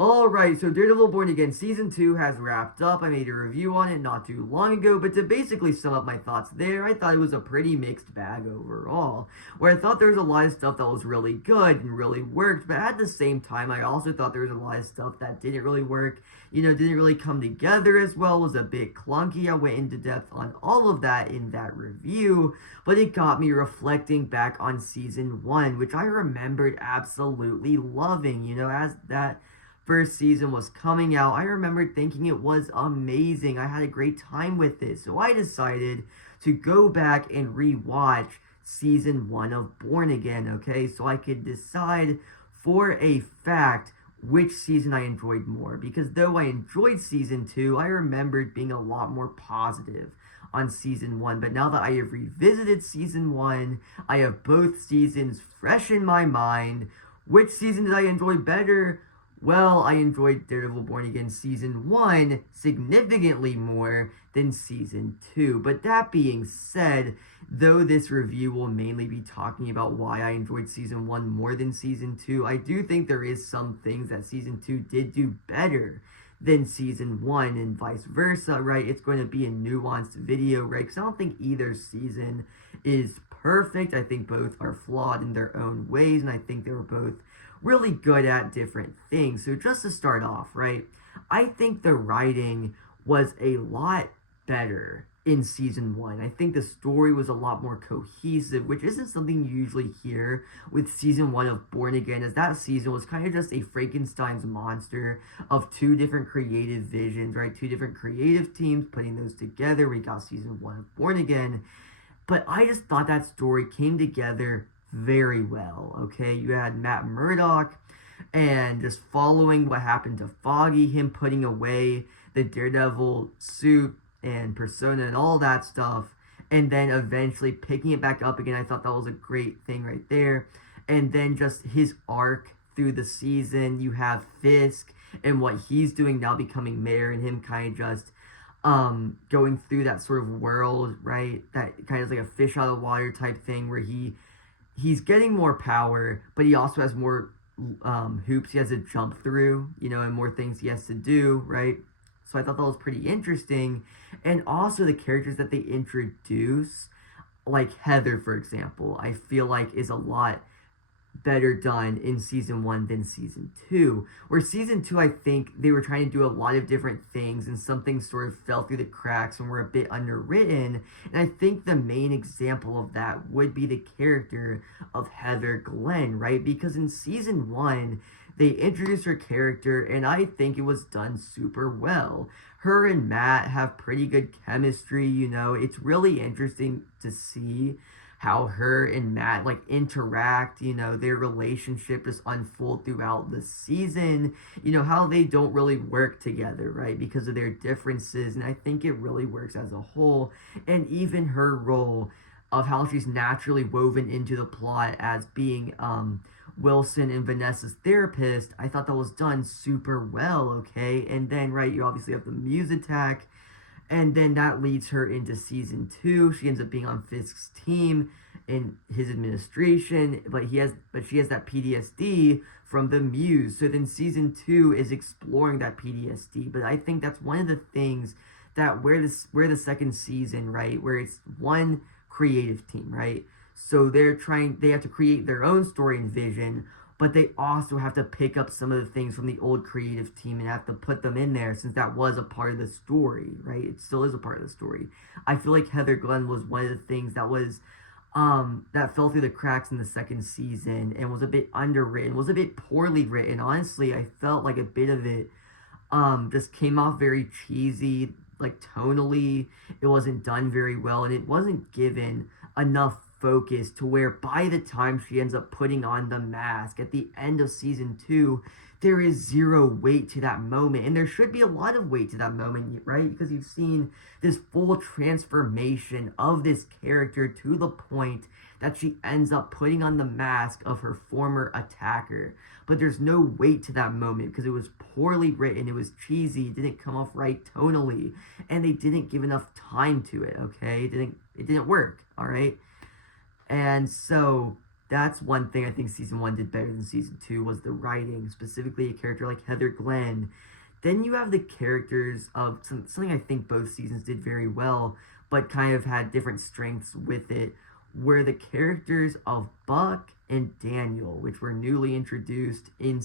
Alright, so Daredevil Born Again Season 2 has wrapped up. I made a review on it not too long ago, but to basically sum up my thoughts there, I thought it was a pretty mixed bag overall, where I thought there was a lot of stuff that was really good and really worked, but at the same time, I also thought there was a lot of stuff that didn't really work, didn't really come together as well, was a bit clunky. I went into depth on all of that in that review, but it got me reflecting back on Season 1, which I remembered absolutely loving, as that first season was coming out. I remember thinking it was amazing. I had a great time with it. So I decided to go back and rewatch Season 1 of Born Again, okay? So I could decide for a fact which season I enjoyed more. Because though I enjoyed Season 2, I remembered being a lot more positive on Season 1. But now that I have revisited Season 1, I have both seasons fresh in my mind. Which season did I enjoy better? Well, I enjoyed Daredevil Born Again Season 1 significantly more than Season 2. But that being said, though this review will mainly be talking about why I enjoyed Season 1 more than Season 2, I do think there is some things that Season 2 did do better than Season 1 and vice versa, right? It's going to be a nuanced video, right? Because I don't think either season is perfect. I think both are flawed in their own ways, and I think they were both really good at different things. So just to start off, right, I think the writing was a lot better in Season 1. I think the story was a lot more cohesive, which isn't something you usually hear with Season 1 of Born Again, as that season was kind of just a Frankenstein's monster of two different creative visions, right? Two different creative teams putting those together. We got Season 1 of Born Again. But I just thought that story came together very well, okay? You had Matt Murdock, and just following what happened to Foggy, him putting away the Daredevil suit and persona and all that stuff, and then eventually picking it back up again. I thought that was a great thing right there. And then just his arc through the season. You have Fisk and what he's doing now, becoming mayor, and him kind of just going through that sort of world, right? That kind of like a fish out of water type thing, where he's getting more power, but he also has more hoops he has to jump through, and more things he has to do, right? So I thought that was pretty interesting. And also the characters that they introduce, like Heather, for example, I feel like is a lot better done in Season 1 than Season 2. Where Season 2, I think they were trying to do a lot of different things, and some things sort of fell through the cracks and were a bit underwritten. And I think the main example of that would be the character of Heather Glenn, right? Because in Season 1, they introduced her character, and I think it was done super well. Her and Matt have pretty good chemistry, It's really interesting to see how her and Matt interact, their relationship just unfold throughout the season, how they don't really work together, right, because of their differences. And I think it really works as a whole. And even her role of how she's naturally woven into the plot as being Wilson and Vanessa's therapist, I thought that was done super well, okay? And then, right, you obviously have the Muse attack, and then that leads her into Season 2. She ends up being on Fisk's team in his administration, but she has that PTSD from the Muse. So then Season 2 is exploring that PTSD. But I think that's one of the things that where the second season, right, where it's one creative team, right? So they have to create their own story and vision, but they also have to pick up some of the things from the old creative team and have to put them in there, since that was a part of the story, right? It still is a part of the story. I feel like Heather Glenn was one of the things that was that fell through the cracks in the second season and was a bit underwritten, was a bit poorly written. Honestly, I felt like a bit of it just came off very cheesy, tonally. It wasn't done very well, and it wasn't given enough focus to where by the time she ends up putting on the mask at the end of Season 2, there is zero weight to that moment. And there should be a lot of weight to that moment, right? Because you've seen this full transformation of this character to the point that she ends up putting on the mask of her former attacker. But there's no weight to that moment because it was poorly written, it was cheesy, it didn't come off right tonally, and they didn't give enough time to it, okay? It didn't work, all right? And so that's one thing I think season 1 did better than season 2 was the writing, specifically a character like Heather Glenn. Then you have the characters of something I think both seasons did very well, but kind of had different strengths with it, were the characters of Buck and Daniel, which were newly introduced in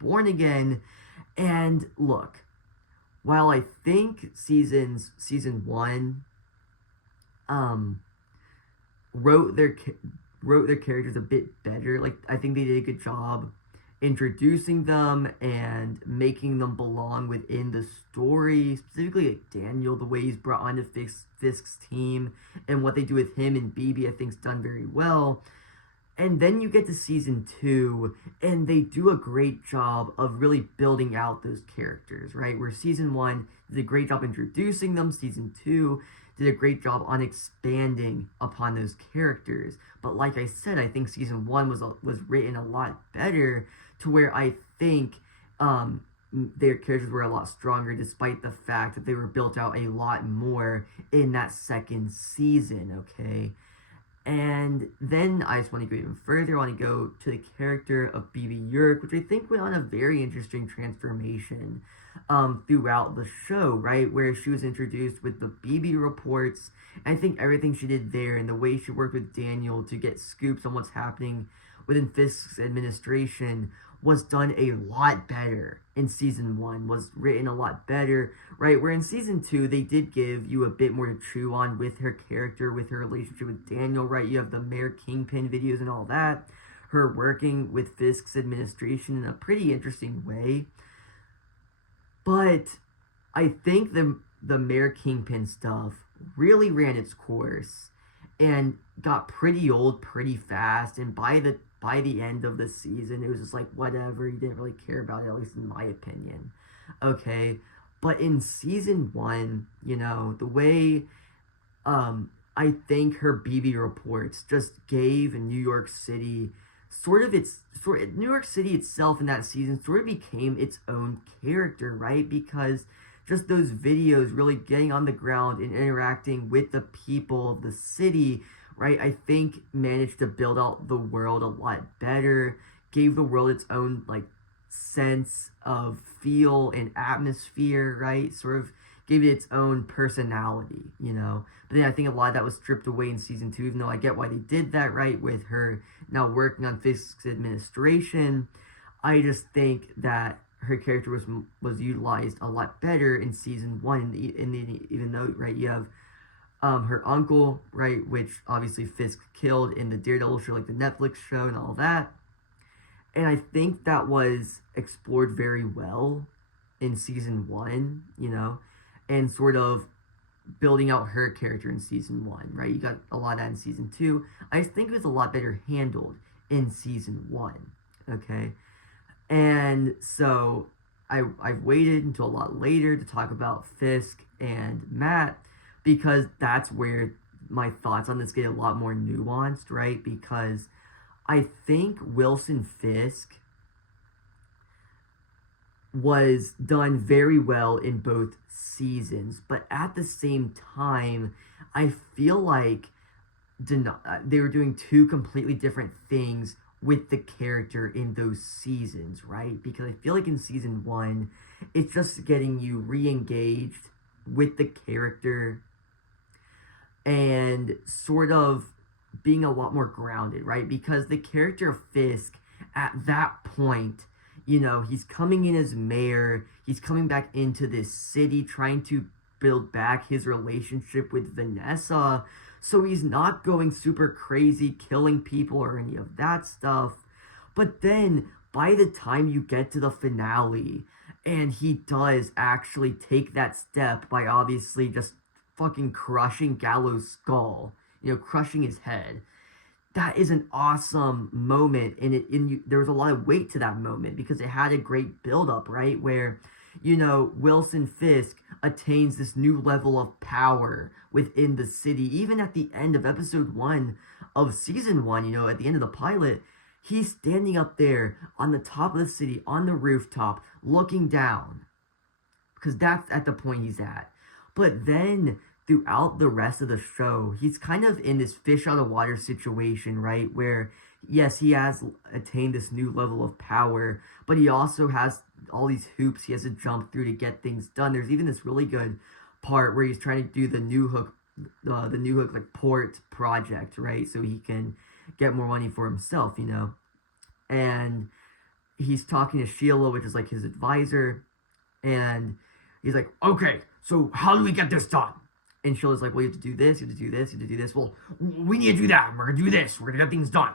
Born Again. And look, while I think season 1 wrote their characters a bit better, like I think they did a good job introducing them and making them belong within the story, specifically like Daniel, the way he's brought onto Fisk's team and what they do with him and BB, I think is done very well. And then you get to season 2, and they do a great job of really building out those characters, right? Where season 1 did a great job introducing them, season 2 did a great job on expanding upon those characters. But like I said, I think season 1 was written a lot better, to where I think their characters were a lot stronger, despite the fact that they were built out a lot more in that second season, okay? And then I just want to go even further. I want to go to the character of BB Yerk, which I think went on a very interesting transformation throughout the show, right? Where she was introduced with the BB reports. And I think everything she did there and the way she worked with Daniel to get scoops on what's happening within Fisk's administration was done a lot better in season 1, was written a lot better, right? Where in season 2, they did give you a bit more to chew on with her character, with her relationship with Daniel, right? You have the Mayor Kingpin videos and all that, her working with Fisk's administration in a pretty interesting way. But I think the Mayor Kingpin stuff really ran its course and got pretty old pretty fast, and by the end of the season, it was just like, whatever, you didn't really care about it, at least in my opinion. Okay, but in season 1, you know, the way I think her BB reports just gave New York City New York City itself in that season sort of became its own character, right? Because just those videos really getting on the ground and interacting with the people of the city, right, I think managed to build out the world a lot better, gave the world its own, like, sense of feel and atmosphere, right, sort of gave it its own personality, you know. But then I think a lot of that was stripped away in season 2, even though I get why they did that, right, with her now working on Fisk's administration. I just think that her character was utilized a lot better in season 1, even though, right, you have her uncle, right, which obviously Fisk killed in the Daredevil show, like the Netflix show and all that. And I think that was explored very well in season 1, you know, and sort of building out her character in season 1, right? You got a lot of that in season 2. I just think it was a lot better handled in season 1, okay? And so I've waited until a lot later to talk about Fisk and Matt, because that's where my thoughts on this get a lot more nuanced, right? Because I think Wilson Fisk was done very well in both seasons, but at the same time, I feel like they were doing two completely different things with the character in those seasons, right? Because I feel like in season 1, it's just getting you re-engaged with the character and sort of being a lot more grounded, right? Because the character of Fisk, at that point, you know, he's coming in as mayor, he's coming back into this city, trying to build back his relationship with Vanessa, so he's not going super crazy, killing people or any of that stuff. But then, by the time you get to the finale, and he does actually take that step by obviously just fucking crushing Gallo's skull, you know, crushing his head. That is an awesome moment, and there was a lot of weight to that moment because it had a great build-up, right? Where, you know, Wilson Fisk attains this new level of power within the city. Even at the end of episode 1 of season 1, you know, at the end of the pilot, he's standing up there on the top of the city, on the rooftop, looking down. Because that's at the point he's at. But then, throughout the rest of the show, he's kind of in this fish out of water situation, right? Where yes, he has attained this new level of power, but he also has all these hoops he has to jump through to get things done. There's even this really good part where he's trying to do the New Hook like port project, right? So he can get more money for himself, you know. And he's talking to Sheila, which is like his advisor, and he's like, okay, so how do we get this done? And Sheila's like, well, you have to do this, you have to do this, you have to do this. Well, we need to do that. We're gonna do this. We're gonna get things done.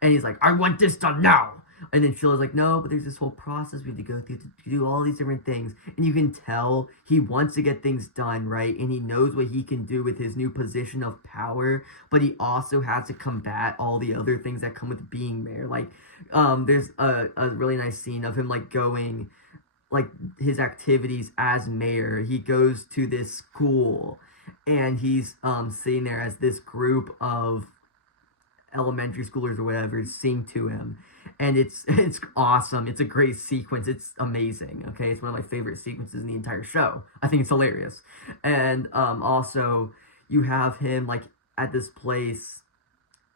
And he's like, I want this done now. And then Sheila's like, no, but there's this whole process we have to go through to do all these different things. And you can tell he wants to get things done, right? And he knows what he can do with his new position of power, but he also has to combat all the other things that come with being mayor. Like, there's a really nice scene of him, like, going, like, his activities as mayor. He goes to this school, and he's sitting there as this group of elementary schoolers or whatever sing to him, and it's awesome. It's a great sequence. It's amazing. Okay, it's one of my favorite sequences in the entire show. I think it's hilarious. And also you have him like at this place,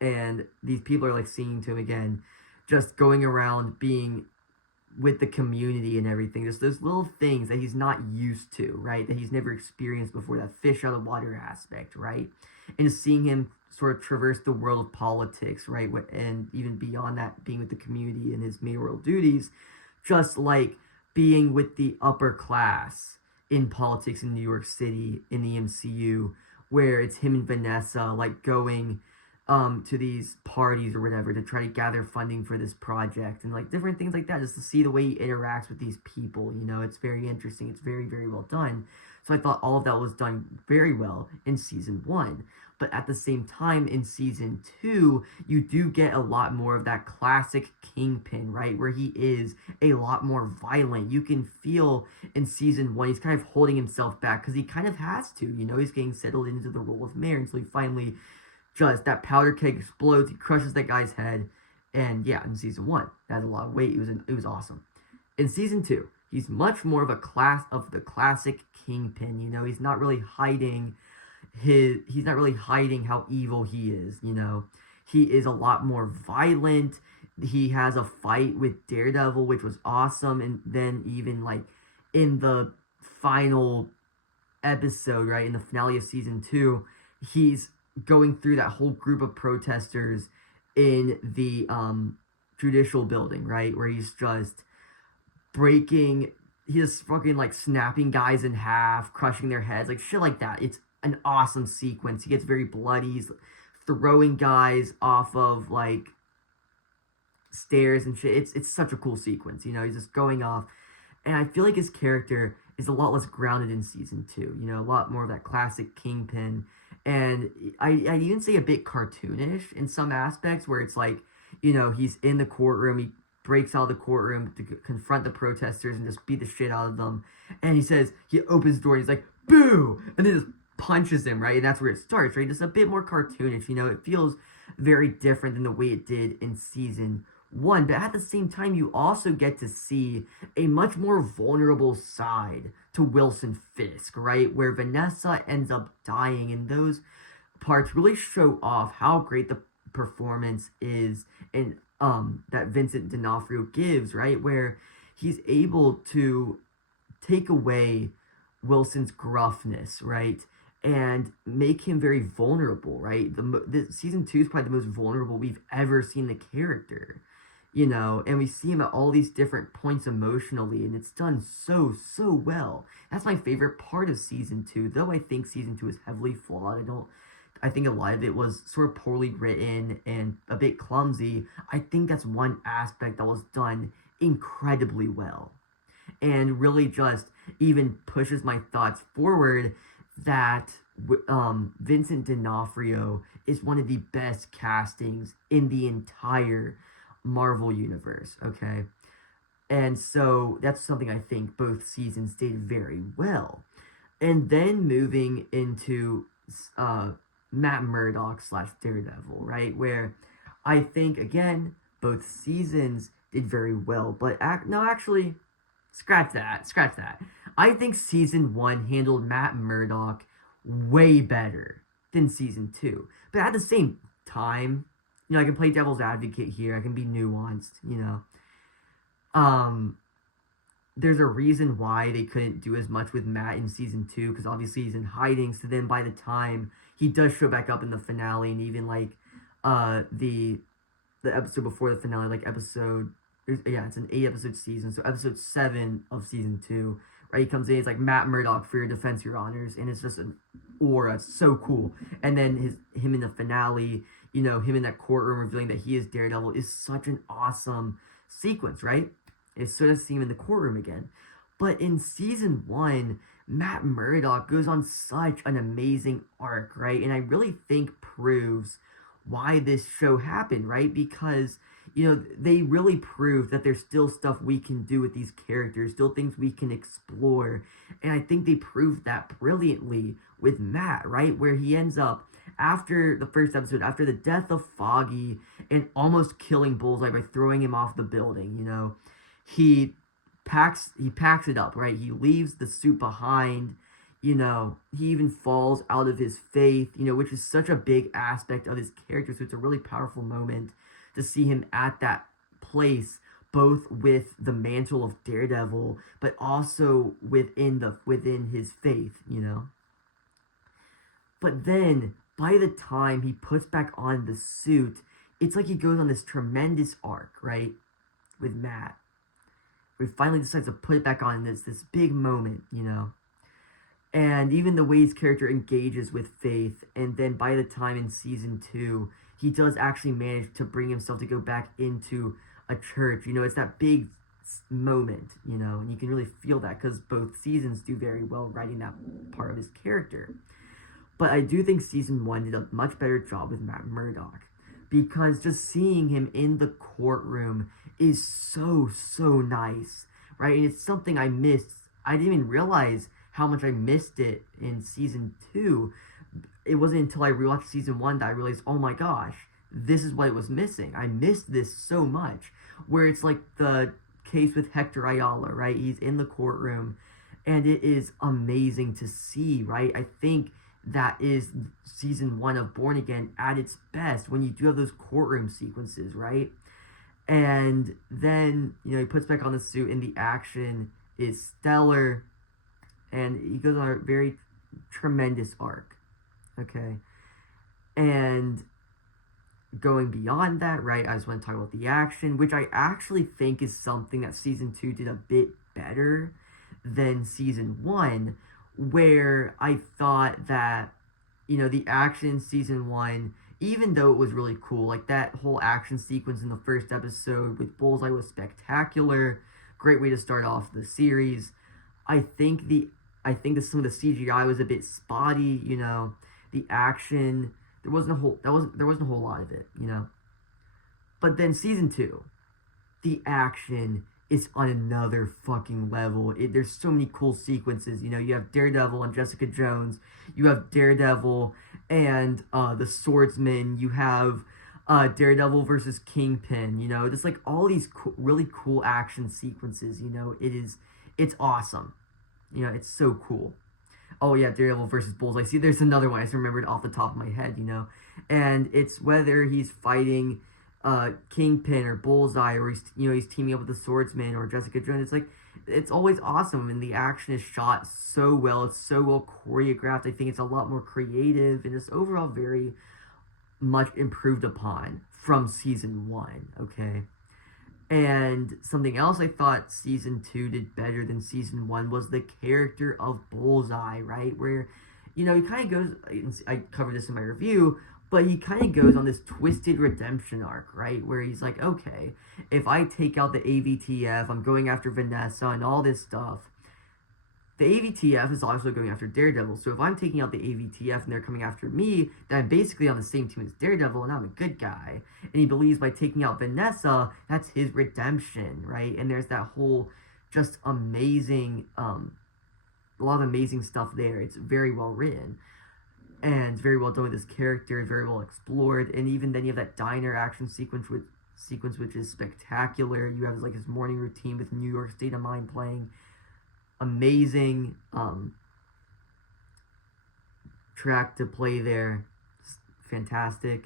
and these people are like singing to him again, just going around being with the community and everything. Just those little things that he's not used to, right? That he's never experienced before, that fish out of water aspect, right? And just seeing him sort of traverse the world of politics, right? And even beyond that, being with the community and his mayoral duties, just like being with the upper class in politics in New York City, in the MCU, where it's him and Vanessa, like going to these parties or whatever to try to gather funding for this project and like different things like that, just to see the way he interacts with these people. You know, it's very interesting. It's very, very well done. So I thought all of that was done very well in season 1. But at the same time, in season 2, you do get a lot more of that classic Kingpin, right? Where he is a lot more violent. You can feel in season 1, he's kind of holding himself back because he kind of has to. You know, he's getting settled into the role of mayor. And so he finally just, that powder keg explodes. He crushes that guy's head. And yeah, in season 1, that had a lot of weight. It was awesome. In season 2, he's much more of the classic Kingpin. You know, he's not really hiding how evil he is. You know, he is a lot more violent. He has a fight with Daredevil, which was awesome. And then even like in the final episode, right, in the finale of season 2, he's going through that whole group of protesters in the judicial building, right, where he's just he's fucking like snapping guys in half, crushing their heads, like shit like that. It's an awesome sequence. He gets very bloody. He's throwing guys off of like stairs and shit. It's such a cool sequence. You know, he's just going off, and I feel like his character is a lot less grounded in season 2. You know, a lot more of that classic Kingpin, and I even say a bit cartoonish in some aspects, where it's like, you know, he's in the courtroom. He breaks out of the courtroom to confront the protesters and just beat the shit out of them. And he opens the door and he's like, boo! And then just punches him, right? And that's where it starts, right? Just a bit more cartoonish, you know? It feels very different than the way it did in season 1. But at the same time, you also get to see a much more vulnerable side to Wilson Fisk, right? Where Vanessa ends up dying, and those parts really show off how great the performance is, and that Vincent D'Onofrio gives, right? Where he's able to take away Wilson's gruffness, right? And make him very vulnerable, right? The season 2 is probably the most vulnerable we've ever seen the character, you know? And we see him at all these different points emotionally, and it's done so well. That's my favorite part of season 2, though I think season 2 is heavily flawed. I think a lot of it was sort of poorly written and a bit clumsy. I think that's one aspect that was done incredibly well, and really just even pushes my thoughts forward that Vincent D'Onofrio is one of the best castings in the entire Marvel universe, okay? And so that's something I think both seasons did very well. And then moving into Matt Murdock / Daredevil, right? Where I think, again, both seasons did very well. But actually, scratch that. I think season 1 handled Matt Murdock way better than season 2. But at the same time, I can play devil's advocate here. I can be nuanced. Um, there's a reason why they couldn't do as much with Matt in season 2, because obviously he's in hiding. So then by the time he does show back up in the finale, and even like the episode before the finale, like it's an 8-episode season, so episode 7 of season 2, right? He comes in, he's like, Matt Murdock, for your defense, your honors, and it's just an aura. It's so cool. And then him in the finale, him in that courtroom revealing that he is Daredevil is such an awesome sequence, right? It's sort of see him in the courtroom again. But in season 1, Matt Murdock goes on such an amazing arc, right? And I really think proves why this show happened, right? Because, they really proved that there's still stuff we can do with these characters, still things we can explore. And I think they proved that brilliantly with Matt, right? Where he ends up, after the first episode, after the death of Foggy and almost killing Bullseye by throwing him off the building, he packs it up, right? He leaves the suit behind. He even falls out of his faith, which is such a big aspect of his character. So it's a really powerful moment to see him at that place, both with the mantle of Daredevil, but also within his faith, But then, by the time he puts back on the suit, it's like he goes on this tremendous arc, right? With Matt. Where he finally decides to put it back on this big moment, And even the way his character engages with Faith, and then by the time in season 2, he does actually manage to bring himself to go back into a church. It's that big moment, and you can really feel that because both seasons do very well writing that part of his character. But I do think season 1 did a much better job with Matt Murdock, because just seeing him in the courtroom is so, so nice, right? And it's something I missed. I didn't even realize how much I missed it in season 2. It wasn't until I rewatched season 1 that I realized, oh my gosh, this is what it was missing. I missed this so much. Where it's like the case with Hector Ayala, right? He's in the courtroom, and it is amazing to see, right? I think that is season 1 of Born Again at its best, when you do have those courtroom sequences, right? And then, he puts back on the suit, and the action is stellar, and he goes on a very tremendous arc, okay? And going beyond that, right, I just want to talk about the action, which I actually think is something that season 2 did a bit better than season 1, where I thought that, the action in season 1, even though it was really cool, like that whole action sequence in the first episode with Bullseye was spectacular, great way to start off the series. I think that some of the CGI was a bit spotty, the action, there wasn't a whole lot of it, But then season 2, the action is on another fucking level. There's so many cool sequences, you have Daredevil and Jessica Jones, you have Daredevil and the Swordsman, you have Daredevil versus Kingpin, just like all these really cool action sequences, it's awesome. It's so cool. Oh yeah, Daredevil versus Bullseye. See, there's another one I just remembered off the top of my head, and it's whether he's fighting Kingpin or Bullseye, or he's teaming up with the Swordsman or Jessica Jones. It's like, it's always awesome, and the action is shot so well. It's so well choreographed. I think it's a lot more creative, and it's overall very much improved upon from season 1. Okay. And something else I thought season 2 did better than season 1 was the character of Bullseye, right? Where, he kind of goes, I covered this in my review, but he kind of goes on this twisted redemption arc, right? Where he's like, okay, if I take out the AVTF, I'm going after Vanessa and all this stuff. The AVTF is also going after Daredevil, so if I'm taking out the AVTF and they're coming after me, then I'm basically on the same team as Daredevil, and I'm a good guy. And he believes by taking out Vanessa, that's his redemption, right? And there's that whole just amazing, a lot of amazing stuff there. It's very well written, and it's very well done with this character, very well explored, and even then you have that diner action sequence which is spectacular. You have like his morning routine with New York State of Mind playing. Amazing track to play there, fantastic.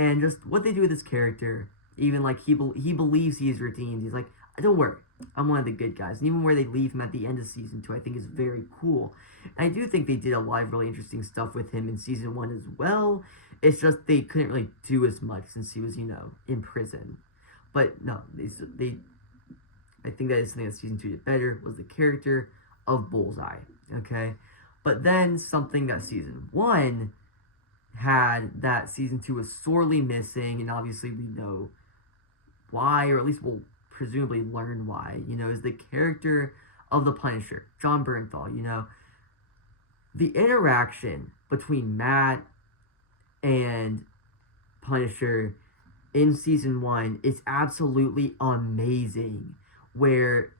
and just what they do with his character. Even like he believes he's redeemed. He's like, don't worry, I'm one of the good guys. And even where they leave him at the end of season 2, I think is very cool. And I do think they did a lot of really interesting stuff with him in season 1 as well. It's just they couldn't really do as much since he was, in prison. But no, they I think that is something that season 2 did better, was the character of Bullseye. Okay? But then something that season 1 had that season 2 was sorely missing, and obviously we know why, or at least we'll presumably learn why, is the character of the Punisher, Jon Bernthal. The interaction between Matt and Punisher in season 1 is absolutely amazing, where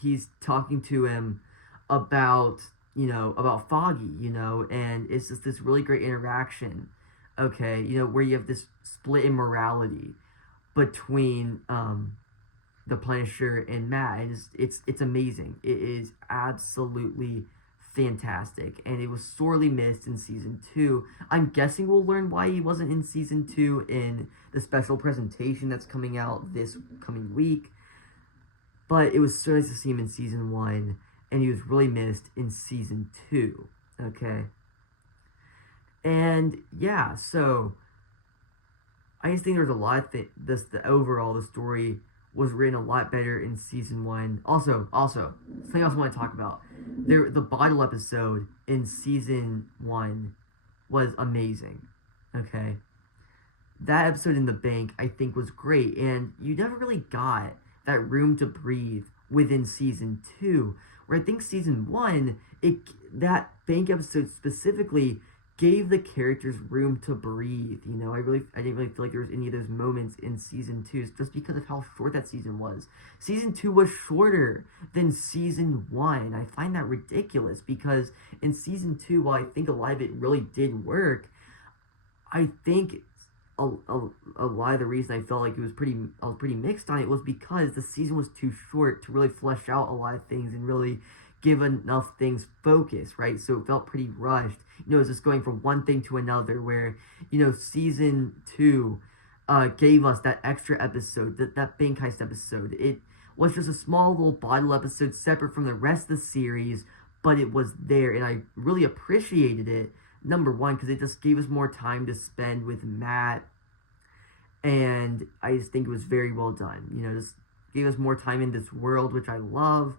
he's talking to him about Foggy, and it's just this really great interaction, okay, where you have this split in morality between the Punisher and Matt, and it's amazing. It is absolutely fantastic, and it was sorely missed in season 2. I'm guessing we'll learn why he wasn't in season 2 in the special presentation that's coming out this coming week, but it was so nice to see him in season 1, and he was really missed in season 2, okay? And yeah, so I just think there's a lot of the story was written a lot better in season 1. Also, something else I want to talk about. The bottle episode in season 1 was amazing, okay? That episode in the bank, I think, was great, and you never really got that room to breathe within season 2, where I think season 1, that bank episode specifically gave the characters room to breathe. I didn't really feel like there was any of those moments in season 2, just because of how short that season was. Season 2 was shorter than season 1. I find that ridiculous, because in season 2, while I think a lot of it really did work, I think a lot of the reason I felt like I was pretty mixed on it was because the season was too short to really flesh out a lot of things and really give enough things focus, right? So it felt pretty rushed. It was just going from one thing to another, where, season 2 gave us that extra episode, that bank heist episode. It was just a small little bottle episode separate from the rest of the series, but it was there, and I really appreciated it. Number one, because it just gave us more time to spend with Matt, and I just think it was very well done. Just gave us more time in this world, which I love.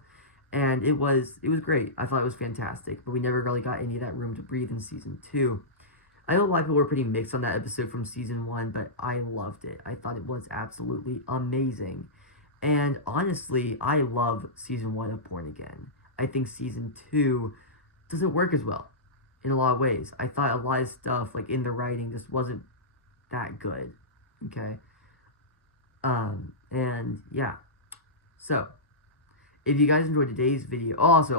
And it was great. I thought it was fantastic, but we never really got any of that room to breathe in season 2. I know a lot of people were pretty mixed on that episode from season 1, but I loved it. I thought it was absolutely amazing. And honestly, I love season 1 of Born Again. I think season 2 doesn't work as well in a lot of ways. I thought a lot of stuff, like in the writing, just wasn't that good. Okay? And yeah. So, if you guys enjoyed today's video, also,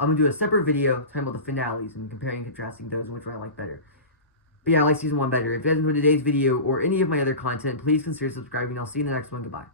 I'm going to do a separate video talking about the finales and comparing and contrasting those and which one I like better. But yeah, I like season 1 better. If you guys enjoyed today's video or any of my other content, please consider subscribing, and I'll see you in the next one. Goodbye.